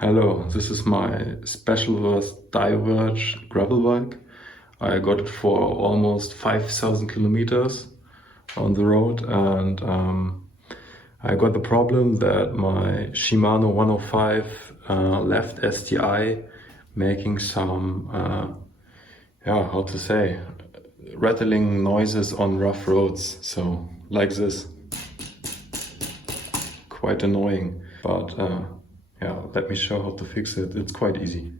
Hello, this is my Specialverse Diverge gravel bike. I got it for almost 5,000 kilometers on the road, and I got the problem that my Shimano 105 left STI making some, how to say, rattling noises on rough roads. So like this, quite annoying, but let me show how to fix it. It's quite easy.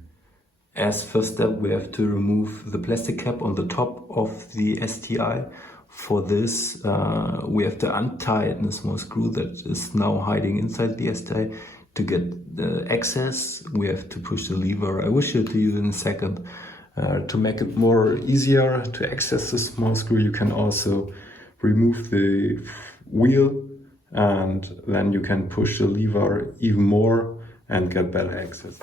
As first step, we have to remove the plastic cap on the top of the STI. For this, we have to untighten a small screw that is now hiding inside the STI. To get the access, we have to push the lever. I will show it to you in a second. To make it more easier to access the small screw, you can also remove the wheel, and then you can push the lever even more and get better access.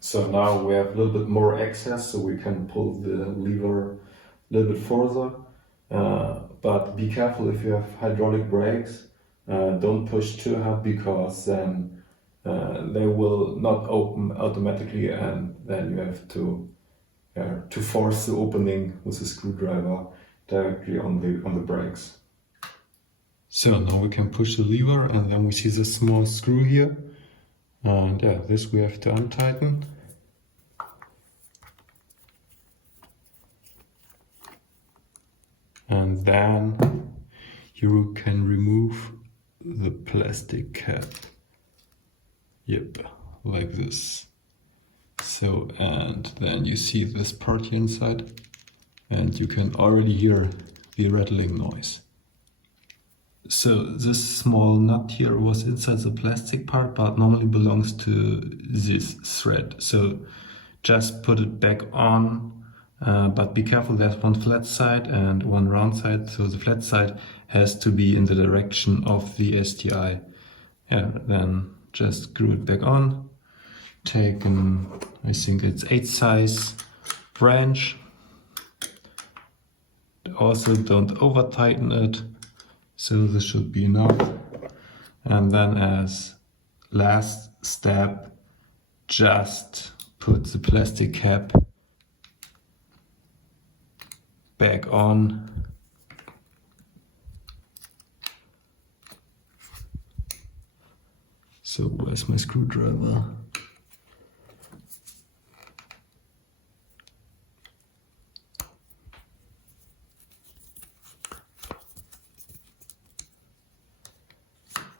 So now we have a little bit more access, so we can pull the lever a little bit further. But be careful if you have hydraulic brakes. Don't push too hard, because then they will not open automatically, and then you have to force the opening with a screwdriver directly on the brakes. So now we can push the lever, and then we see the small screw here, and this we have to untighten. And then you can remove the plastic cap. Yep, like this. So, and then you see this part here inside, and you can already hear the rattling noise. So this small nut here was inside the plastic part, but normally belongs to this thread. So just put it back on, but be careful, there's one flat side and one round side. So the flat side has to be in the direction of the STI. Then just screw it back on. Take an, I think it's 8 size wrench. Also don't over tighten it. So this should be enough. And then as last step, just put the plastic cap back on. So where's my screwdriver?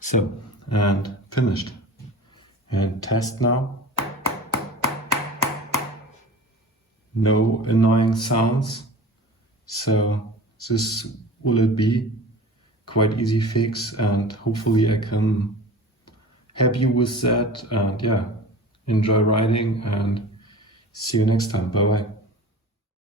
So, and finished. And test now. No annoying sounds. So this will it be. Quite easy fix, and hopefully I can help you with that. And enjoy riding, and see you next time. Bye bye.